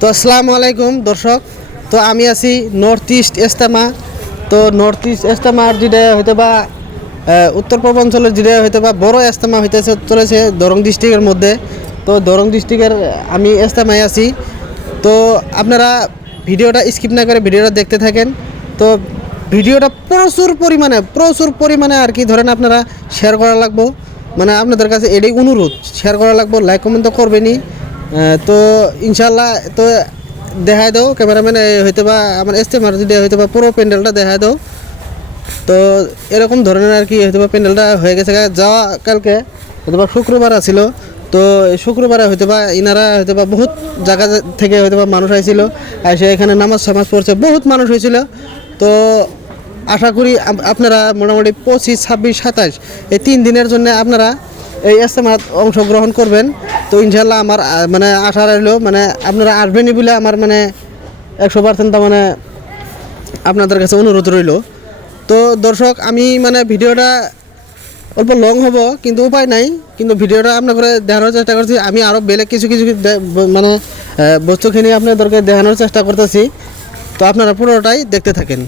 তো আসসালামু আলাইকুম দর্শক। তো আমি আছি নর্থ ইস্ট ইজতেমা। তো নর্থ ইস্ট ইজতেমার যেটা হয়তো বা উত্তর পূর্বাঞ্চলের যেটা হয়তো বা বড় ইজতেমা হইতেছে চলেছে দরং ডিস্ট্রিক্টের মধ্যে। তো দরং ডিস্ট্রিক্টের আমি ইজতেমায় আছি। তো আপনারা ভিডিওটা স্কিপ না করে ভিডিওটা দেখতে থাকেন। তো ভিডিওটা প্রচুর পরিমাণে আর কি ধরেন আপনারা শেয়ার করা লাগবো, মানে আপনাদের কাছে এটাই অনুরোধ, শেয়ার করা লাগবো, লাইক কমেন্ট তো করবেনই। তো ইনশাল্লাহ তো দেখাই দাও ক্যামেরাম্যান হয়তো বা আমার ইজতেমার যদি হয়তো বা পুরো প্যান্ডেলটা দেখাই দাও। তো এরকম ধরনের আর কি হয়তো বা প্যান্ডেলটা হয়ে গেছে যাওয়া কালকে হয়তো বা শুক্রবার আছিল। তো এই শুক্রবারে হয়তো বা ইনারা হয়তো বা বহুত জায়গা থেকে হয়তো বা মানুষ আইছিল, এসে এখানে নামাজ সামাজ পড়ছে, বহুত মানুষ হয়েছিল। তো আশা করি আপনারা মোটামুটি 25, 26, 27 এই 3 দিনের জন্য আপনারা এই ইজতেমাত অংশগ্রহণ করবেন। তো ইনশাল্লাহ আমার মানে আশা রইল, মানে আপনারা আসবেনই বলে আমার মানে 100% মানে আপনাদের কাছে অনুরোধ রইল। তো দর্শক আমি মানে ভিডিওটা অল্প লং হব কিন্তু উপায় নাই, কিন্তু ভিডিওটা আপনাদের দেখানোর চেষ্টা করছি। আমি আরও বেলেগ কিছু কিছু মানে বস্তুখিনি আপনাদেরকে দেখানোর চেষ্টা করতেছি। তো আপনারা পুরোটাই দেখতে থাকেন।